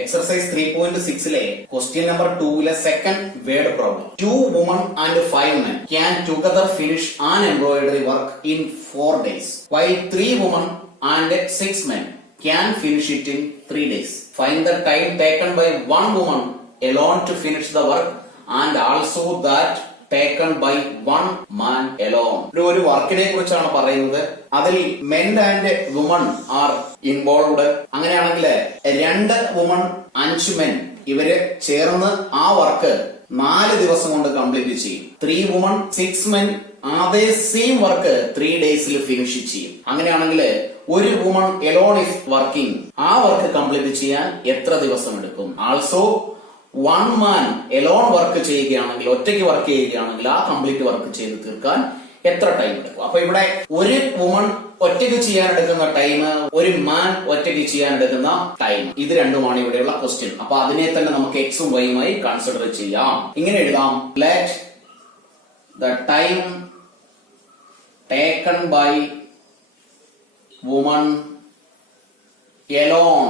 Exercise 3.6 question number 2 second word problem. 2 women and 5 men can together finish an embroidery work in 4 days, while 3 women and 6 men can finish it in 3 days. Find the time taken by 1 woman alone to finish the work and also that taken by 1 man alone. ഒരു വർക്കിനെ കുറിച്ചാണ് പറയുന്നത്. അതിൽ men and women are involved. അങ്ങനെയാണെങ്കിൽ 2 women 5 men ഇവര് ചേർന്ന് ആ work 4 ദിവസം കൊണ്ട് കംപ്ലീറ്റ് ചെയ്യും. 3 women 6 men അതേ സെയിം വർക്ക് 3 ഡേയ്സിൽ ഫിനിഷ് ചെയ്യും. അങ്ങനെയാണെങ്കിൽ ഒരു വുമൺ എലോൺ ഇഫ് വർക്കിംഗ് ആ വർക്ക് കംപ്ലീറ്റ് ചെയ്യാൻ എത്ര ദിവസം എടുക്കും? ആൾസോ 1 man എലോൺ വർക്ക് ചെയ്യുകയാണെങ്കിൽ, ഒറ്റയ്ക്ക് വർക്ക് ചെയ്യുകയാണെങ്കിൽ ആ കംപ്ലീറ്റ് വർക്ക് ചെയ്ത് തീർക്കാൻ എത്ര ടൈം എടുക്കും? അപ്പൊ ഇവിടെ ഒരു വുമൺ ഒറ്റയ്ക്ക് ചെയ്യാൻ എടുക്കുന്ന ടൈം, ഒരു മാൻ ഒറ്റയ്ക്ക് ചെയ്യാൻ എടുക്കുന്ന ടൈം, ഇത് രണ്ടുമാണ് ഇവിടെയുള്ള ക്വസ്റ്റ്യൻ. അപ്പൊ അതിനെ തന്നെ നമുക്ക് എക്സും വൈയുമായി കൺസിഡർ ചെയ്യാം. ഇങ്ങനെ എഴുതാം: let the time taken by woman alone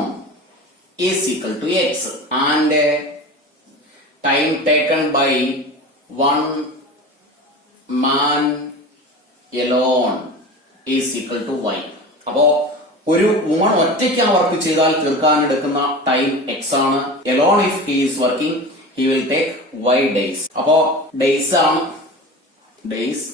is equal to x and time taken by 1 man alone is equal to y. അപ്പോ ഒരു വുമൺ ഒറ്റയ്ക്ക് ആ വർക്ക് ചെയ്താൽ തീർക്കാൻ എടുക്കുന്ന ടൈം x ആണ്. alone if he is working he will take y days. അപ്പോ days ആണ്, ഡേയ്സ്.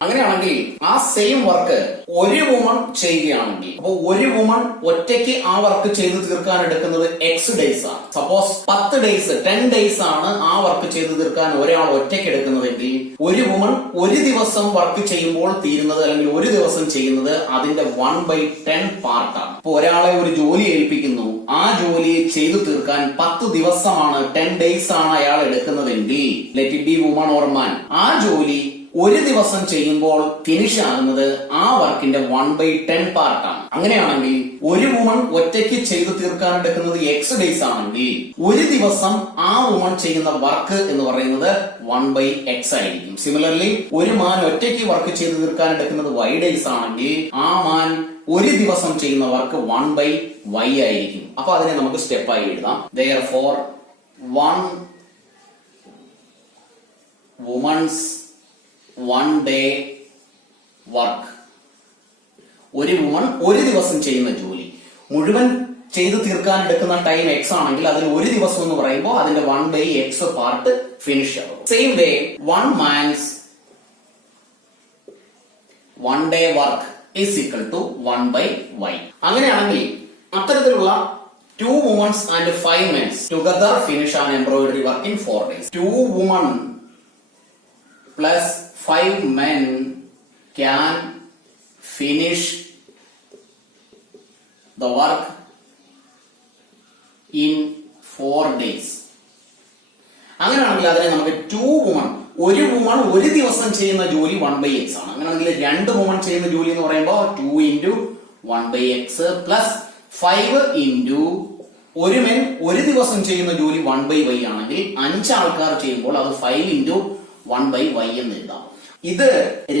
അങ്ങനെയാണെങ്കിൽ ആ സെയിം വർക്ക് ഒരു വുമൺ ചെയ്യുകയാണെങ്കിൽ, അപ്പൊ ഒരു വുമൺ ഒറ്റയ്ക്ക് ആ വർക്ക് ചെയ്ത് തീർക്കാൻ എടുക്കുന്നത് എക്സ് ഡേയ്സ് ആണ്. സപ്പോസ് 10 ഡേയ്സ് 10 ഡേയ്സ് ആണ് ആ വർക്ക് ചെയ്ത് തീർക്കാൻ ഒരാൾ ഒറ്റയ്ക്ക് എടുക്കുന്നതെങ്കിൽ, ഒരു വുമൺ ഒരു ദിവസം വർക്ക് ചെയ്യുമ്പോൾ തീരുന്നത്, അല്ലെങ്കിൽ ഒരു ദിവസം ചെയ്യുന്നത് അതിന്റെ 1/10 പാർട്ടാണ്. അപ്പൊ ഒരാളെ ഒരു ജോലി ഏൽപ്പിക്കുന്നു, ആ ജോലി ചെയ്തു തീർക്കാൻ 10 ദിവസമാണ്, 10 ഡേയ്സ് ആണ് അയാൾ എടുക്കുന്നതെങ്കിൽ, let it be woman or man, ആ ജോലി ഒരു ദിവസം ചെയ്യുമ്പോൾ ഫിനിഷ് ആകുന്നത് ആ വർക്കിന്റെ 1/10 പാർട്ടാണ്. അങ്ങനെയാണെങ്കിൽ ഒരു വുമൺ ഒറ്റയ്ക്ക് ചെയ്തു തീർക്കാൻ എടുക്കുന്നത് എക്സ് ഡേയ്സ് ആണെങ്കിൽ, ഒരു ദിവസം ആ വുമൺ ചെയ്യുന്ന വർക്ക് എന്ന് പറയുന്നത് 1/x ആയിരിക്കും. സിമിലർലി ഒരു മാൻ ഒറ്റയ്ക്ക് വർക്ക് ചെയ്തു തീർക്കാൻ എടുക്കുന്നത് y ഡേയ്സ് ആണെങ്കിൽ, ആ മാൻ ഒരു ദിവസം ചെയ്യുന്ന വർക്ക് 1/y ആയിരിക്കും. അപ്പൊ അതിനെ നമുക്ക് സ്റ്റെപ്പായി എഴുതാം. Therefore 1 woman's 1 day work, ഒരു വുമൺ ഒരു ദിവസം ചെയ്യുന്ന ജോലി മുഴുവൻ ചെയ്തു തീർക്കാൻ എടുക്കുന്ന ടൈം എക്സ് ആണെങ്കിൽ, അതിൽ ഒരു ദിവസം എന്ന് പറയുമ്പോൾ അതിന്റെ 1/x പാർട്ട് ഫിനിഷ് ആകും. Same way 1 man's 1 day work is equal to 1/y. അങ്ങനെയാണെങ്കിൽ അത്തരത്തിലുള്ള 2 women and 5 men together finish an embroidery work in 4 days. 2 women plus 5 men can finish the work in 4 days. അങ്ങനെയാണെങ്കിൽ അതിനെ നമുക്ക് 2 women, ഒരു woman ഒരു ദിവസം ചെയ്യുന്ന ജോലി 1/x ആണ്. അങ്ങനെയാണെങ്കിൽ 2 വുമൺ ചെയ്യുന്ന ജോലി എന്ന് പറയുമ്പോൾ 2 into 1/x പ്ലസ് 5 into ഒരു മെൻ ഒരു ദിവസം ചെയ്യുന്ന ജോലി 1/y ആണെങ്കിൽ, 5 ആൾക്കാർ ചെയ്യുമ്പോൾ അത് 5 into 1/y എന്ന് എഴുതാം. ഇത്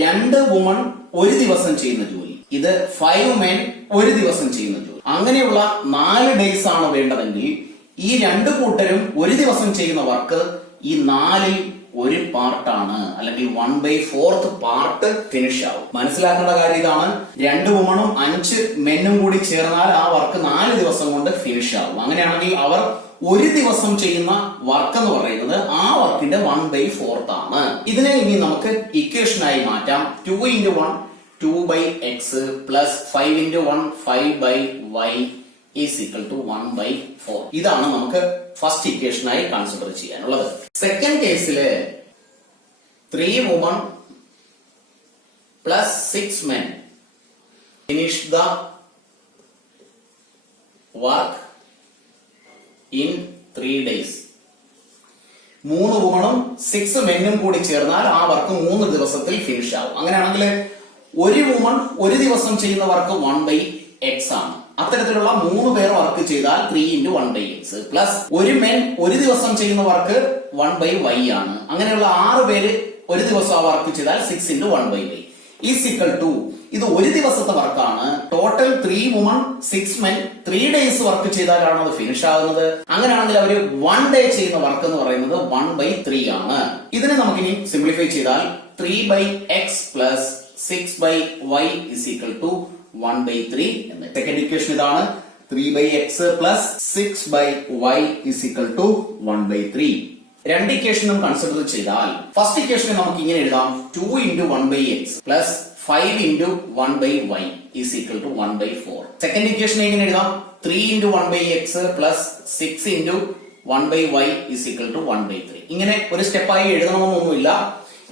2 വുമൺ ഒരു ദിവസം ചെയ്യുന്ന ജോലി, ഇത് 5 മെൻ ഒരു ദിവസം ചെയ്യുന്ന ജോലി. അങ്ങനെയുള്ള 4 ഡേയ്സ് ആണ് വേണ്ടതെങ്കിൽ, ഈ 2 കൂട്ടരും ഒരു ദിവസം ചെയ്യുന്ന വർക്ക് ഈ 4ൽ ഒരു പാർട്ടാണ്, അല്ലെങ്കിൽ 1/4 പാർട്ട് ഫിനിഷ് ആവും. മനസ്സിലാക്കേണ്ട കാര്യം ഇതാണ്. 2 വുമണും 5 മെന്നും കൂടി ചേർന്നാൽ ആ വർക്ക് 4 ദിവസം കൊണ്ട് ഫിനിഷ് ആവും. അങ്ങനെയാണെങ്കിൽ അവർ ഒരു ദിവസം ചെയ്യുന്ന വർക്ക് എന്ന് പറയുന്നത് ആ വർക്കിന്റെ 1/4 ആണ്. ഇതിനെ ഇനി നമുക്ക് ഇക്വേഷനായി മാറ്റാം. 2 into 1 2/x plus 5 into 1 5/y is equal to 1/4. ഇതാണ് നമുക്ക് ഫസ്റ്റ് ഇക്വേഷനായി കൺസിഡർ ചെയ്യാനുള്ളത്. സെക്കൻഡ് കേസില് 3 women plus 6 men finish the work in 3 days. 3 വുമണും 6 മെന്നും കൂടി ചേർന്നാൽ ആ വർക്ക് 3 ദിവസത്തിൽ ഫിനിഷ് ആവും. അങ്ങനെയാണെങ്കിൽ ഒരു വുമൺ ഒരു ദിവസം ചെയ്യുന്ന വർക്ക് 1/x ആണ്. അത്തരത്തിലുള്ള 3 പേർ വർക്ക് ചെയ്താൽ 3 into 1/x പ്ലസ് ഒരു മെൻ ഒരു ദിവസം ചെയ്യുന്ന വർക്ക് 1/y ആണ്. അങ്ങനെയുള്ള 6 പേര് ഒരു ദിവസം ആ വർക്ക് ചെയ്താൽ 6 into 1/y is equal to ഇത് ഒരു ദിവസത്തെ വർക്കാണ്. Total 3 women 6 men 3 days work ചെയ്താലാണ് അത് ഫിനിഷ് ആകുന്നത്. അങ്ങനെയാണെങ്കിൽ അവർ 1 day ചെയ്യുന്ന വർക്ക് എന്ന് പറയുന്നത് 1/3 ആണ്. ഇതിനെ നമുക്കിനി സിംപ്ലിഫൈ ചെയ്താൽ 3/x plus 6/y is equal to 1/3 എന്ന്. സെക്കൻഡ് ഇക്വേഷൻ ഇതാണ്. 3/x plus 6/y is equal to 1/3. രണ്ട് ഇക്വേഷനും കൺസിഡർ ചെയ്താൽ ഫസ്റ്റ് ഇക്വേഷനെ നമുക്ക് ഇങ്ങനെ എഴുതാം. 2 into 1/x plus 5 into 1/y is equal to 1/4. Second equation എങ്ങനെ എഴുതാം? 3 into 1/x plus 6 into 1/y is equal to 1/3. ഇങ്ങനെ ഒരു സ്റ്റെപ്പായി എഴുതണമെന്നൊന്നുമില്ല.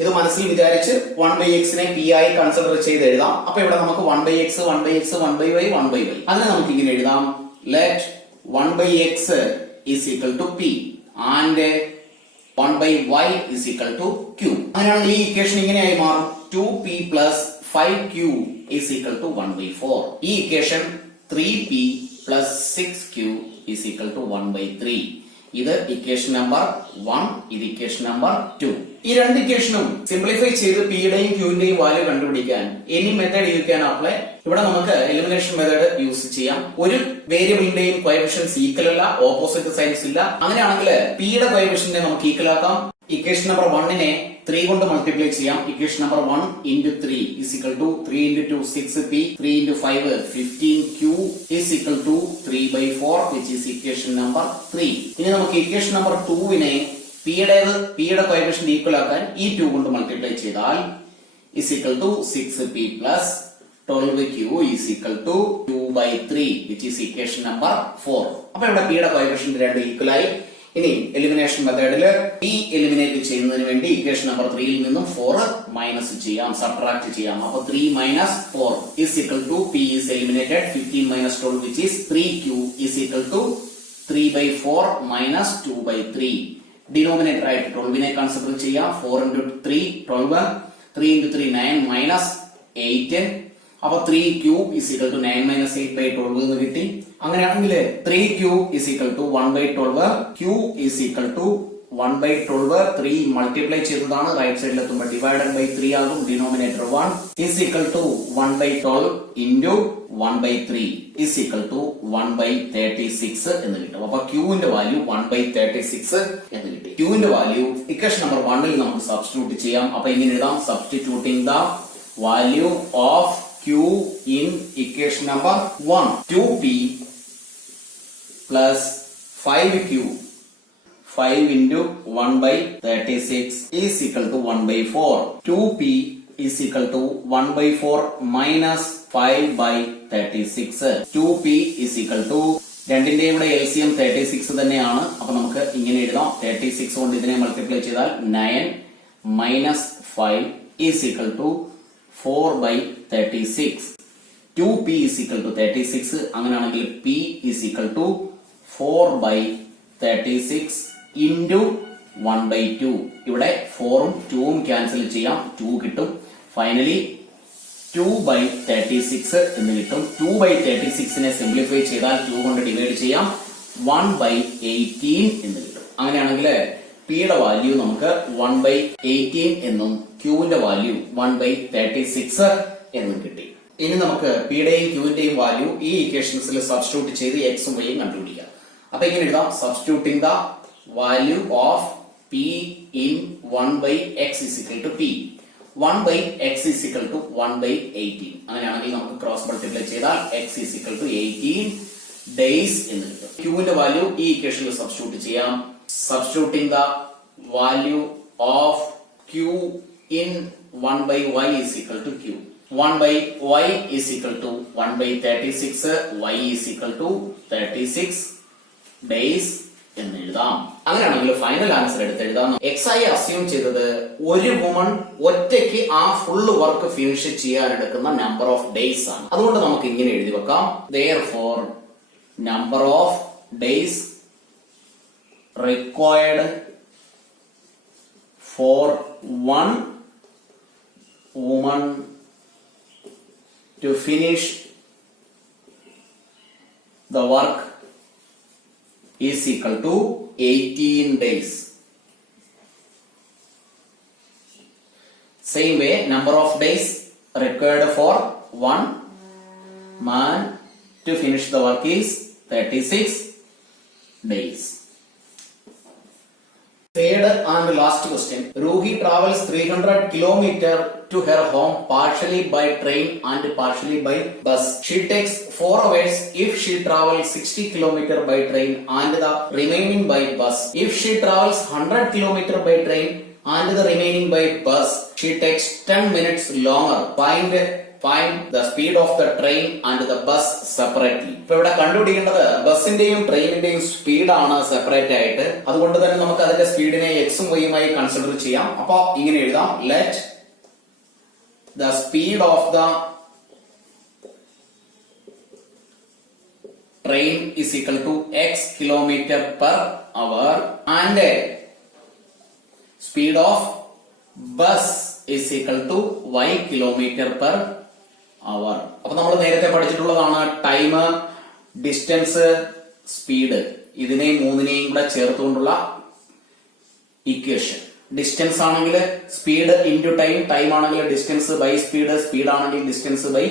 ഇത് മനസ്സിൽ വിചാരിച്ച് 1/x നെ p ആയി കൺസിഡർ ചെയ്ത് എഴുതാം. അപ്പൊ ഇവിടെ നമുക്ക് 1/x 1/x 1/y 1/y അതിനെ നമുക്ക് ഇങ്ങനെ എഴുതാം. Let 1/x is equal to p and 1/y is equal to q. അങ്ങനെയാണെങ്കിൽ ഈ ഇക്വേഷൻ ഇങ്ങനെയായി മാറും. 2p plus 5q is equal to 1/4. ഈ equation 3p plus 6q is equal to 1/3. ഇത് ഇക്വേഷൻ നമ്പർ 1, ഇത് ഇക്വേഷൻ നമ്പർ 2. ഈ രണ്ട് ഇക്വേഷനും സിംപ്ലിഫൈ ചെയ്ത് p യുടെയും q യുടെയും വാല്യൂ കണ്ടുപിടിക്കാൻ any method you can apply. ഇവിടെ നമുക്ക് എലിമിനേഷൻ മെത്തേഡ് യൂസ് ചെയ്യാം. ഒരു വേരിയബിളിന്റെയും കോഎഫിഷ്യൻസ് ഈക്വൽ അല്ല, ഓപ്പോസിറ്റ് സൈൻസ് ഇല്ല. അങ്ങനെയാണെങ്കിൽ p യുടെ കോഎഫിഷ്യന്റിനെ നമുക്ക് ഈക്വൽ ആക്കാം. ഇക്വേഷൻ നമ്പർ 1നെ 3 കൊണ്ട് മൾട്ടിപ്ലൈ ചെയ്യാം. Equation number 1 into 3 is equal to 3 into 2 6p 3 into 5 15q is equal to 3/4 which is equation number 3. ഇനി നമുക്ക് ഇക്വേഷൻ നമ്പർ 2നെ p യുടെ കോഎഫിഷ്യന്റ് ഈക്വൽ ആക്കാൻ ഈ 2 കൊണ്ട് മൾട്ടിപ്ലൈ ചെയ്താൽ is equal to 6p plus 12q is equal to 2/3 which is equation number 4. അപ്പോൾ ഇവിടെ p യുടെ കോഎഫിഷ്യന്റ് രണ്ട് ഈക്വൽ ആയി. ഇനി എലിമിനേഷൻ മെത്തേഡിൽ p എലിമിനേറ്റ് ചെയ്യുന്നതിന് വേണ്ടി ഇക്വേഷൻ നമ്പർ 3 ൽ നിന്നും 4 മൈനസ് ചെയ്യാം, സബ്ട്രാക്ട് ചെയ്യാം. അപ്പോൾ 3 minus 4 is equal to p is eliminated 15 minus 12 which is 3q is equal to 3/4 minus 2/3. Denominator ആയിട്ട് 12 നെ കൺസിഡർ ചെയ്യാം. 4 into 3 12, 3 into 3 9 minus 8. അപ്പൊ 3q is equal to 9 minus 8/12 എന്ന് കിട്ടി. അങ്ങനെയാണെങ്കിൽ 3q is equal to 1/12, q is equal to 1/12. 3 multiply ചെയ്തതാണ്, right സൈഡിൽ എത്തുമ്പോൾ ഡിവൈഡഡ് ബൈ 3 ആകും. Denominator 1 is equal to 1/12 into 1/3 is equal to 1/36 എന്ന് കിട്ടും. അപ്പൊ q ന്റെ വാല്യൂ 1/36 എന്ന് കിട്ടി. q ന്റെ വാല്യൂ ഇക്വേഷൻ നമ്പർ 1 ൽ നമുക്ക് സബ്സ്റ്റിറ്റ്യൂട്ട് ചെയ്യാം. അപ്പൊ ഇങ്ങനെ എഴുതാം. Substituting the value of q in equation number 1, 2p plus 5q 5 into 1/36 is equal to 1/4. 2p is equal to 1/4 minus 5/36. 2p is equal to രണ്ടിന്റെയും ഇവിടെ LCM 36 തന്നെയാണ്. അപ്പൊ നമുക്ക് ഇങ്ങനെ എഴുതാം. 36 കൊണ്ട് ഇതിനെ മൾട്ടിപ്ലൈ ചെയ്താൽ 9 minus 5 is equal to 4/36. 2p is equal to 36. അങ്ങനെയാണെങ്കിൽ p is equal to 4/36 into 1/2. ഇവിടെ 4ഉം 2ഉം ക്യാൻസൽ ചെയ്യാം, 2 കിട്ടും. ഫൈനലി 2/36 എന്ന് കിട്ടും. 2/36നെ സിംപ്ലിഫൈ ചെയ്താൽ 2 കൊണ്ട് ഡിവൈഡ് ചെയ്യാം, 1/18 എന്ന് കിട്ടും. അങ്ങനെയാണെങ്കിൽ p യുടെ വാല്യൂ നമുക്ക് 1/18 എന്നും q ന്റെ വാല്യൂ 1/36 എന്നും കിട്ടി. ഇനി നമുക്ക് p യുടെയും q ന്റെയും വാല്യൂ ഈ ഇക്വേഷൻസിൽ സബ്സ്റ്റിറ്റ്യൂട്ട് ചെയ്ത് x ഉം y ഉം കണ്ടുപിടിക്കാം. അപ്പൊ ഇങ്ങനെ എഴുതാം. Substituting the value of p in 1/x is equal to p. 1/x is equal to 1/18. അങ്ങനെയാണെങ്കിൽ നമുക്ക് ക്രോസ് മൾട്ടിപ്ലൈ ചെയ്താൽ x is equal to 18 days എന്ന് കിട്ടും. q ന്റെ വാല്യൂ ഈ ഇക്വേഷനിൽ സബ്സ്റ്റിറ്റ്യൂട്ട് ചെയ്യാം. Substituting the value of q in 1/y is equal to q. 1/y is equal to 1/36. y is equal to 36 days എന്ന് എഴുതാം. അങ്ങനെയാണെങ്കിൽ ഫൈനൽ ആൻസർ എടുത്ത് എഴുതാം. x ആയി അസ്യൂം ചെയ്തത് ഒരു വുമൺ ഒറ്റയ്ക്ക് ആ ഫുൾ വർക്ക് ഫിനിഷ് ചെയ്യാൻ എടുക്കുന്ന നമ്പർ ഓഫ് ഡേയ്സ് ആണ്. അതുകൊണ്ട് നമുക്ക് ഇങ്ങനെ എഴുതി വെക്കാം. Therefore number of days required for one woman to finish the work is equal to 18 days. Same way, number of days required for one man to finish the work is 36 days. Third and last question. Ruhi travels 300 km to her home partially by train and partially by bus. She takes 4 hours if she travels 60 km by train and the remaining by bus. If she travels 100 km by train and the remaining by bus, she takes 10 minutes longer. Find the speed of the train and the bus separately. ഇപ്പോൾ ഇവിടെ കണ്ടുപിടിക്കേണ്ടത് ബസിന്റെയും ട്രെയിനിന്റെയും സ്പീഡാണ് separate ആയിട്ട്. അതുകൊണ്ട് തന്നെ നമുക്ക് അതിന്റെ സ്പീഡിനെ എക്സും വൈയുമായി consider ചെയ്യാം. അപ്പൊ ഇങ്ങനെ എഴുതാം, let the speed of the train is equal to x km/h and speed of bus is equal to y km/h. അപ്പൊ നമ്മൾ നേരത്തെ പഠിച്ചിട്ടുള്ളതാണ് ടൈം, ഡിസ്റ്റൻസ്, സ്പീഡ്, ഇതിനെയും മൂന്നിനെയും കൂടെ ചേർത്തുകൊണ്ടുള്ള ഇക്വേഷൻ. ഡിസ്റ്റൻസ് ആണെങ്കിൽ സ്പീഡ് ഇൻറ്റു ടൈം, ടൈം ആണെങ്കിൽ ഡിസ്റ്റൻസ് ബൈ സ്പീഡ്, സ്പീഡ് ആണെങ്കിൽ distance by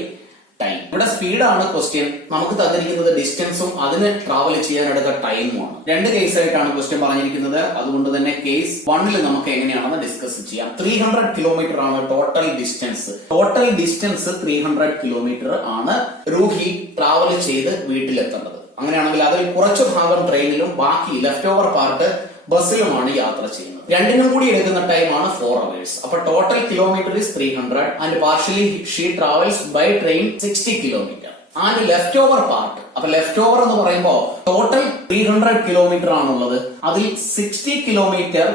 time. ഇവിടെ സ്പീഡാണ് question. നമുക്ക് തന്നിരിക്കുന്നത് ഡിസ്റ്റൻസും അതിന് ട്രാവൽ ചെയ്യാനെടുത്ത ടൈമുമാണ്. രണ്ട് കേസായിട്ടാണ് ക്വസ്റ്റ്യൻ പറഞ്ഞിരിക്കുന്നത്. അതുകൊണ്ട് തന്നെ കേസ് 1 നമുക്ക് എങ്ങനെയാണെന്ന് ഡിസ്കസ് ചെയ്യാം. 300 കിലോമീറ്റർ ആണ് total distance. Total distance 300 kilometre ആണ് റൂഹി ട്രാവൽ ചെയ്ത് വീട്ടിലെത്തേണ്ടത്. അങ്ങനെയാണെങ്കിൽ അതിൽ കുറച്ചു ഭാഗം ട്രെയിനിലും ബാക്കി ലെഫ്റ്റ് ഓവർ പാർട്ട് ബസ്സിലുമാണ് യാത്ര ചെയ്യുന്നത്. രണ്ടിനും കൂടി എടുക്കുന്ന ടൈമാണ് 4 hours. അപ്പൊ total kilometre is 300 and partially she travels by train 60 kilometer and left over part. അപ്പൊ ലെഫ്റ്റ് ഓവർ എന്ന് പറയുമ്പോൾ ടോട്ടൽ 300 കിലോമീറ്റർ ആണുള്ളത്. അതിൽ 60 കിലോമീറ്റർ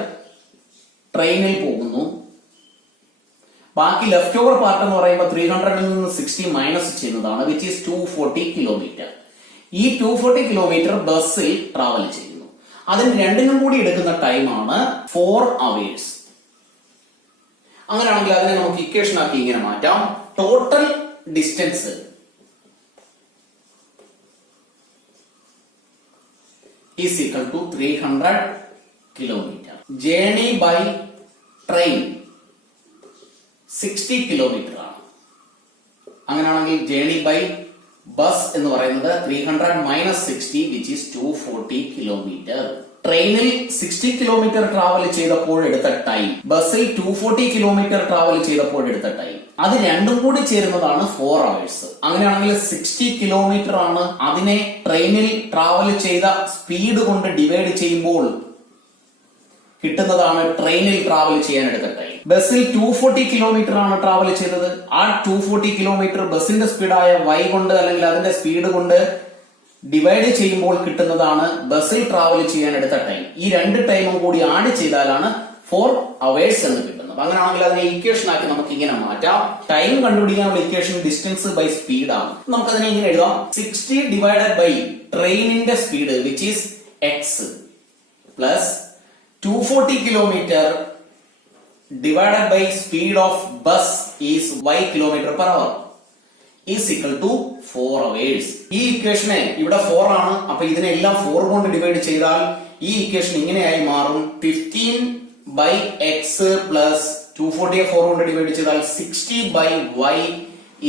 ട്രെയിനിൽ പോകുന്നു. ബാക്കി ലെഫ്റ്റ് ഓവർ പാർട്ട് എന്ന് പറയുമ്പോൾ 300 നിന്ന് 60 മൈനസ് ചെയ്യുന്നതാണ്, വിച്ച് ഈസ് 240 കിലോമീറ്റർ. ഈ 240 കിലോമീറ്റർ ബസ്സിൽ ട്രാവൽ ചെയ്യുന്നു. അതിന് രണ്ടിനും കൂടി എടുക്കുന്ന ടൈമാണ് 4 hours. അങ്ങനെയാണെങ്കിൽ അതിനെ നമുക്ക് ഇക്വേഷൻ ആക്കി ഇങ്ങനെ മാറ്റാം. Total distance is equal to 300 kilometer. Journey by train 60 kilometer ആണ്. അങ്ങനെയാണെങ്കിൽ journey by ബസ് എന്ന് പറയുന്നത് 300 മൈനസ് 60 വിച്ച് ഈസ് 240 കിലോമീറ്റർ. ട്രെയിനിൽ 60 കിലോമീറ്റർ ട്രാവൽ ചെയ്തപ്പോൾ എടുത്ത ടൈം, ബസ്സിൽ 240 കിലോമീറ്റർ ട്രാവൽ ചെയ്തപ്പോൾ എടുത്ത ടൈം, അത് രണ്ടും കൂടി ചേരുന്നതാണ് 4 hours. അങ്ങനെയാണെങ്കിൽ 60 കിലോമീറ്റർ ആണ്. അതിനെ ട്രെയിനിൽ ട്രാവൽ ചെയ്ത സ്പീഡ് കൊണ്ട് ഡിവൈഡ് ചെയ്യുമ്പോൾ കിട്ടുന്നതാണ് ട്രെയിനിൽ ട്രാവൽ ചെയ്യാൻ എടുത്ത ടൈം. ബസ്സിൽ 240 കിലോമീറ്റർ ആണ് ട്രാവൽ ചെയ്തത്. ആ 240 കിലോമീറ്റർ ബസ്സിന്റെ സ്പീഡായ y കൊണ്ട് അല്ലെങ്കിൽ അതിന്റെ സ്പീഡ് കൊണ്ട് ഡിവൈഡ് ചെയ്യുമ്പോൾ കിട്ടുന്നതാണ് ബസ്സിൽ ട്രാവൽ ചെയ്യാൻ എടുത്ത ടൈം. ഈ രണ്ട് ടൈമും കൂടി ആഡ് ചെയ്താലാണ് 4 hours എന്ന് കിട്ടുന്നത്. അങ്ങനെയാണെങ്കിൽ അതിനെ ഇക്വേഷൻ ആക്കി നമുക്ക് ഇങ്ങനെ മാറ്റാം. ടൈം കണ്ടുപിടിക്കാനുള്ള ഇക്വേഷൻ ഡിസ്റ്റൻസ് ബൈ സ്പീഡ് ആണ്. നമുക്കതിനെ ഇങ്ങനെ എഴുതാം, 60 ഡിവൈഡഡ് ബൈ ട്രെയിനിന്റെ speed which is x plus 240 kilometer divided by speed of bus is y km/h is equal to 4 hours. ഈ ഇക്വേഷനെ ഇവിടെ 4 ആണ്. അപ്പൊ ഇതിനെല്ലാം 4 കൊണ്ട് ഡിവൈഡ് ചെയ്താൽ ഈ ഇക്വേഷൻ ഇങ്ങനെയായി മാറും. 15 by x പ്ലസ് 240 4 കൊണ്ട് ഡിവൈഡ് ചെയ്താൽ 60 by y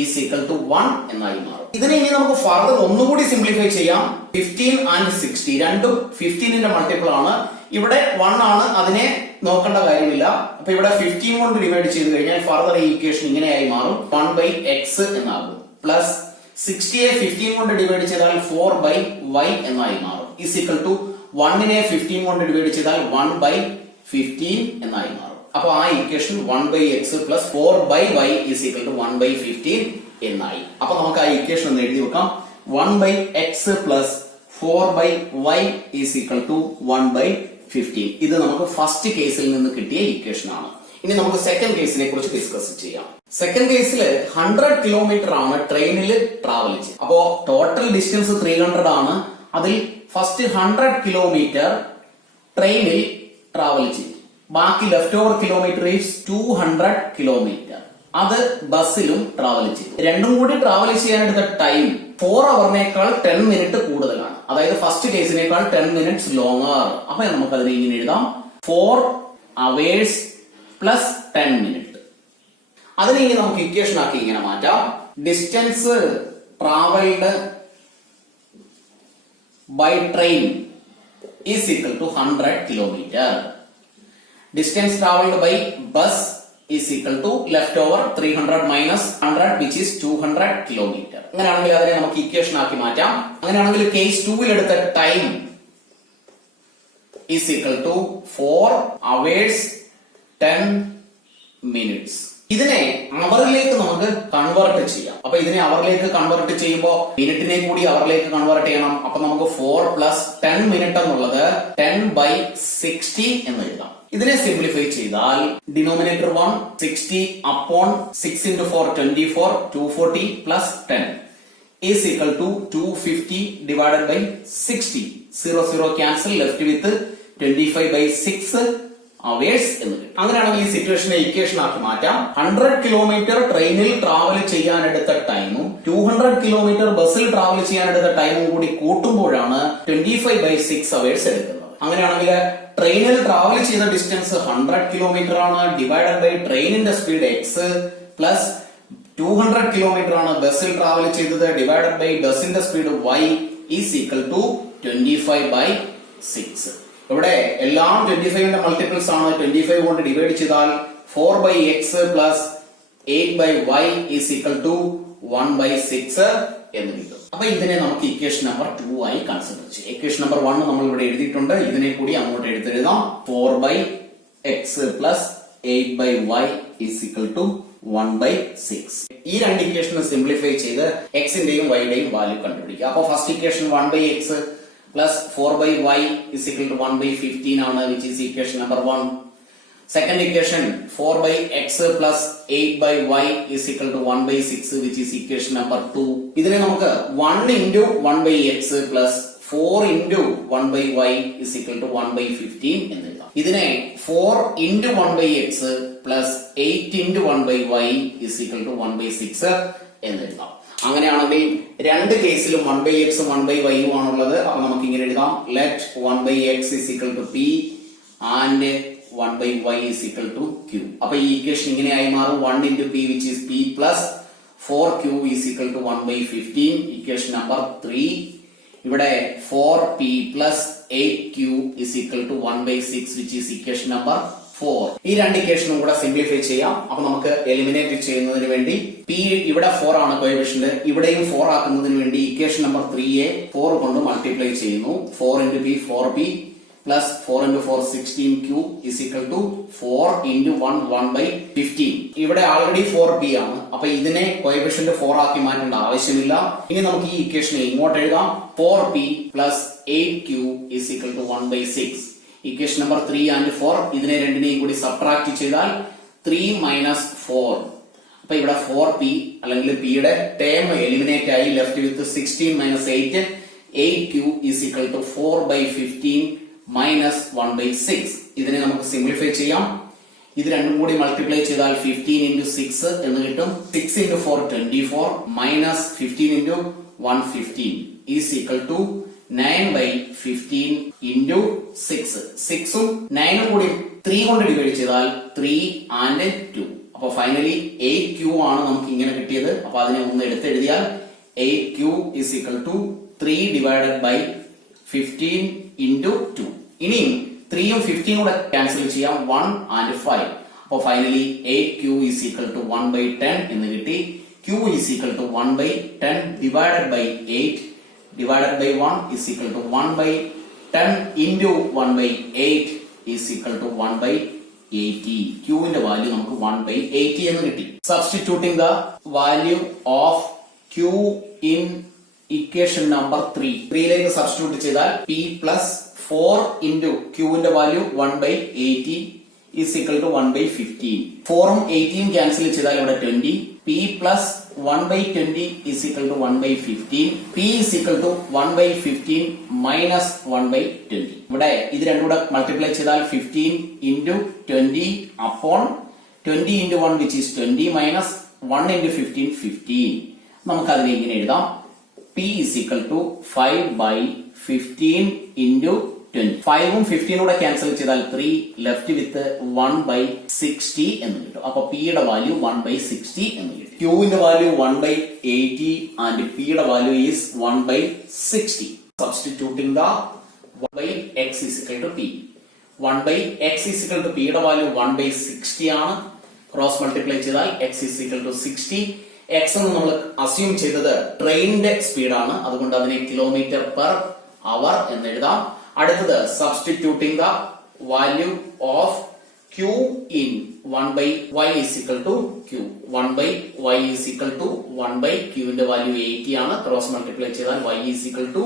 is equal to 1 എന്നായി മാറും. ഇതിനെ ഇനി നമുക്ക് ഫർദർ ഒന്നുകൂടി സിംപ്ലിഫൈ ചെയ്യാം. 15 and 60 രണ്ടും 15ന്റെ മൾട്ടിപ്പിൾ ആണ്. ഇവിടെ 1 ആണ്, അതിനെ നോക്കേണ്ട കാര്യമില്ല. അപ്പൊ ഇവിടെ 15 കൊണ്ട് ഡിവൈഡ് ചെയ്ത് കഴിഞ്ഞാൽ ഫർദർ ഈ ഇക്വേഷൻ ഇങ്ങനെയായി മാറും, 1 by x എന്നാകും. പ്ലസ് 60യെ 15 കൊണ്ട് ഡിവൈഡ് ചെയ്താൽ 4 by y എന്നായി മാറും. ഈസ് ഈക്വൽ ടു 1നെ 15 കൊണ്ട് ഡിവൈഡ് ചെയ്താൽ 1 by 15 എന്നായി മാറും. അപ്പൊ ആ equation 1 by x plus 4 by y is equal to 1 by 15 എന്നായി. അപ്പൊ നമുക്ക് ആ ഇക്വേഷൻ ഒന്ന് എഴുതി വെക്കാം. 1 by x plus 4 by y is equal to 1 by 15. ഇത് നമുക്ക് ഫസ്റ്റ് കേസിൽ നിന്ന് കിട്ടിയ ഇക്വേഷൻ ആണ്. ഇനി നമുക്ക് സെക്കൻഡ് കേസിനെ കുറിച്ച് ഡിസ്കസ് ചെയ്യാം. സെക്കൻഡ് കേസിൽ 100 കിലോമീറ്റർ ആണ് ട്രെയിനിൽ ട്രാവൽ ചെയ്യുന്നത്. അപ്പോ ടോട്ടൽ ഡിസ്റ്റൻസ് 300 ആണ്. അതിൽ ഫസ്റ്റ് 100 കിലോമീറ്റർ ട്രെയിനിൽ ട്രാവൽ ചെയ്യും. ബാക്കി left over kilometre is 200 kilometre. അത് ബസ്സിലും ട്രാവൽ ചെയ്യും. രണ്ടും കൂടി ട്രാവൽ ചെയ്യാനെടുത്ത ടൈം 4 hourനേക്കാൾ 10 മിനിറ്റ് കൂടുതലാണ്. അതായത് ഫസ്റ്റ് കേസിനേക്കാൾ 10 മിനിറ്റ്സ് ലോങ്ങർ. അപ്പൊ നമുക്ക് അതിനെ ഇങ്ങനെ എഴുതാം, 4 hours പ്ലസ് 10 മിനിറ്റ്. അതിനെ ഇനി നമുക്ക് ഇക്വേഷൻ ആക്കി ഇങ്ങനെ മാറ്റാം. Distance travelled by train is equal to 100 kilometer. Distance traveled by bus is equal to leftover 300 minus 100 which is 200 kilometer. അങ്ങനെയാണെങ്കിൽ അതിനെ നമുക്ക് ഇക്വേഷൻ ആക്കി മാറ്റാം. അങ്ങനെയാണെങ്കിൽ കേസ് 2 ൽ എടുത്ത time is equal to 4 hours 10 minutes. ഇതിനെ അവറിലേക്ക് നമുക്ക് കൺവേർട്ട് ചെയ്യാം. അപ്പൊ ഇതിനെ അവറിലേക്ക് കൺവേർട്ട് ചെയ്യുമ്പോൾ മിനിറ്റിനെ കൂടി അവറിലേക്ക് കൺവേർട്ട് ചെയ്യണം. അപ്പൊ നമുക്ക് 4 plus 10 മിനിറ്റ് എന്നുള്ളത് 10/60 എന്ന് എഴുതാം. ഇതിനെ സിംപ്ലിഫൈ ചെയ്താൽ denominator 1 60 upon 6 into 4 24 240 plus 10 is equal to 250 divided by 60. 0 cancel, left with 25/6 hours എന്ന് കിട്ടും. അങ്ങനെയാണെങ്കിൽ ഈ സിറ്റുവേഷനെ ഇക്വേഷൻ ആക്കി മാറ്റാം. 100 കിലോമീറ്റർ ട്രെയിനിൽ ട്രാവൽ ചെയ്യാനെടുത്ത ടൈമും 200 കിലോമീറ്റർ ബസ്സിൽ ട്രാവൽ ചെയ്യാനെടുത്ത ടൈമും കൂടി കൂട്ടുമ്പോഴാണ് 25/6 hours എടുക്കുന്നത്. അങ്ങനെയാണെങ്കിൽ ട്രെയിനിൽ ട്രാവൽ ചെയ്ത ഡിസ്റ്റൻസ് 100 കിലോമീറ്റർ ആണ്, ഡിവൈഡഡ് ബൈ ട്രെയിനിന്റെ സ്പീഡ് എക്സ് പ്ലസ് 200 കിലോമീറ്റർ ആണ് ബസ്സിൽ ട്രാവൽ ചെയ്തത്, ഡിവൈഡഡ് ബൈ ബസ്സിന്റെ speed y is equal to 25/6. ഇവിടെ എല്ലാം 25ന്റെ മൾട്ടിപ്പിൾസ് ആണ്. 25 കൊണ്ട് ഡിവൈഡ് ചെയ്താൽ 4/x plus 8/y is equal to 1/6 എന്ന് കിട്ടും. അപ്പൊ ഇതിനെ നമുക്ക് ഇക്വേഷൻ നമ്പർ 2 ആയി കൺസിഡർ ചെയ്യാം. ഇക്വേഷൻ നമ്പർ 1 നമ്മൾ ഇവിടെ എഴുതിയിട്ടുണ്ട്. ഇതിനെ കൂടി അങ്ങോട്ട് എടുത്തെഴുതാം. 4/x plus 8/y is equal to 1/6. ഈ രണ്ട് ഇക്വേഷനെ സിംപ്ലിഫൈ ചെയ്ത് എക്സിന്റെയും വൈയുടെയും വാല്യൂ കണ്ടുപിടിക്കുക. അപ്പൊ first equation 1/x plus 4/y is equal to 1/15 ആണ്, which is equation number 1. Second equation 4/x plus 8/y is equal to 1/6, which is equation number 2. ഇതിനെ നമുക്ക് 1 into 1/x plus 4 into 1/y is equal to 1/15 എന്ന് എഴുതാം. ഇതിനെ 4 into 1/x plus 8 into 1/y is equal to 1/6 എന്ന് എഴുതാം. അങ്ങനെയാണെങ്കിൽ രണ്ട് കേസിലും 1/x 1/y ആണുള്ളത്. അപ്പൊ നമുക്ക് ഇങ്ങനെ എഴുതാം. Let 1/x is equal to p and 1/y is equal to q. അപ്പൊ ഈ ഇക്വേഷൻ ഇങ്ങനെയായി മാറും. 1 into p which is p plus 4q is equal to 1/15. Equation number 3. ഇവിടെ 4p plus 8q is equal to 1/6 which is equation number 4. ഈ രണ്ട് ഇക്വേഷനും കൂടെ simplify ചെയ്യാം. അപ്പൊ നമുക്ക് എലിമിനേറ്റ് ചെയ്യുന്നതിന് വേണ്ടി p ഇവിടെ 4 ആണ് കോഎഫിഷ്യന്റ്, ഇവിടെയും 4 ആക്കുന്നതിന് വേണ്ടി ഇക്വേഷൻ നമ്പർ 3യെ 4 കൊണ്ട് മൾട്ടിപ്ലൈ ചെയ്യുന്നു. 4 into p 4p plus 4 into 4 16q is equal to 4 into 1 1/15. ഇവിടെ ആൾറെഡി 4p ആണ്. അപ്പൊ ഇതിനെ കോഎഫിഷ്യന്റ് 4 ആക്കി മാറ്റേണ്ട ആവശ്യമില്ല. ഇനി നമുക്ക് ഈ ഇക്വേഷനെ ഇങ്ങോട്ട് എഴുതാം. 4p plus 8q is equal to 1/6. Equation number 3 and 4 ഇതിനെ രണ്ടിനെയും കൂടി സബ്ട്രാക്ട് ചെയ്താൽ 3 minus 4. അപ്പൊ ഇവിടെ 4p അല്ലെങ്കിൽ p യുടെ ടേം എലിമിനേറ്റ് ആയി. Left with 16 minus 8 8q is equal to 4/15 minus 1/6. ഇതിനെ നമുക്ക് സിംപ്ലിഫൈ ചെയ്യാം. ഇത് രണ്ടും കൂടി മൾട്ടിപ്ലൈ ചെയ്താൽ 15 into 6 എന്ന് കിട്ടും. 6 into 4 24 minus 15 into 115 is equal to 9/15 into 6. 6ഉം 9ഉം കൂടി 3 കൊണ്ട് ഡിവൈഡ് ചെയ്താൽ 3 and 2. അപ്പൊ ഫൈനലി 8q ആണ് നമുക്ക് ഇങ്ങനെ കിട്ടിയത്. അപ്പൊ അതിനെ ഒന്ന് എടുത്തെഴുതിയാൽ 8q is equal to 3 divided by 15 into 2. ഇനിയും 3ഉം 15 കൂടെ ക്യാൻസൽ ചെയ്യാം. 1 and 5. അപ്പൊ finally 8q is equal to 1/10 എന്ന് കിട്ടി. q is equal to 1/10 divided by 8 divided by 1 is equal to 1/10 into 1/8 is equal to 1/80. q ന്റെ വാല്യൂ നമുക്ക് 1/80 എന്ന് കിട്ടി. Substituting the value of q in equation number 3. 3 ലേക്ക് substitute ചെയ്താൽ p plus 4 into q ന്റെ value 1/80 is equal to 1/15. 4ഉം 80ഉം cancel ചെയ്താൽ ഇവിടെ 20. p plus 1/20 is equal to 1/15. p is equal to 1/15 minus 1/20. ഇവിടെ ഇത് രണ്ടും കൂടെ മൾട്ടിപ്ലൈ ചെയ്താൽ 15 into 20 upon 20 into 1 which is 20 minus 1 into 15 15. നമുക്ക് അതിനെ ഇങ്ങനെ എഴുതാം. p is equal to 5/15 into 20. 5 ഉം 15 കൂടെ ക്യാൻസൽ ചെയ്താൽ 3 ലെഫ്റ്റ് വിത്ത് 1/60 എന്ന് കിട്ടും. അപ്പൊ P യുടെ വാല്യൂ 1/60 എന്ന് കിട്ടും. Q ന്റെ വാല്യൂ 1/80 ആൻഡ് P യുടെ value is 1/60. Substituting the 1/x is equal to P. 1/x is equal to P യുടെ വാല്യൂ 1/60 ആണ്. ക്രോസ് മൾട്ടിപ്ലൈ ചെയ്താൽ x is equal to 60. x എന്ന് നമ്മൾ അസ്യൂം ചെയ്തത് ട്രെയിനിന്റെ സ്പീഡാണ്, അതുകൊണ്ട് അതിനെ കിലോമീറ്റർ പെർ അവർ എന്ന് എഴുതാം. അടുത്തത് substituting the value of q in 1/y is equal to q. 1/y is equal to 1/q ന്റെ വാല്യൂ 80 ആണ്. ക്രോസ് മൾട്ടിപ്ലൈ ചെയ്താൽ y is equal to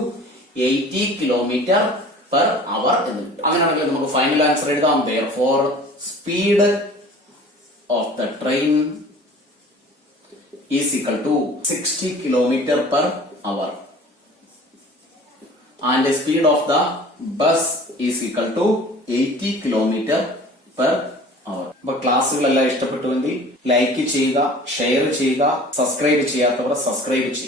80 kilometre per hour എന്ന് കിട്ടും. അങ്ങനെയാണെങ്കിൽ നമുക്ക് ഫൈനൽ ആൻസർ എഴുതാം. Therefore, speed of the train is equal to 60 kilometer per hour and the speed of the bus is equal to 80 kilometer per hour. അപ്പൊ ക്ലാസ്സുകളെല്ലാം ഇഷ്ടപ്പെട്ടുവെങ്കിൽ like ചെയ്യുക, share ചെയ്യുക, subscribe ചെയ്യാത്തവർ സബ്സ്ക്രൈബ് ചെയ്യുക.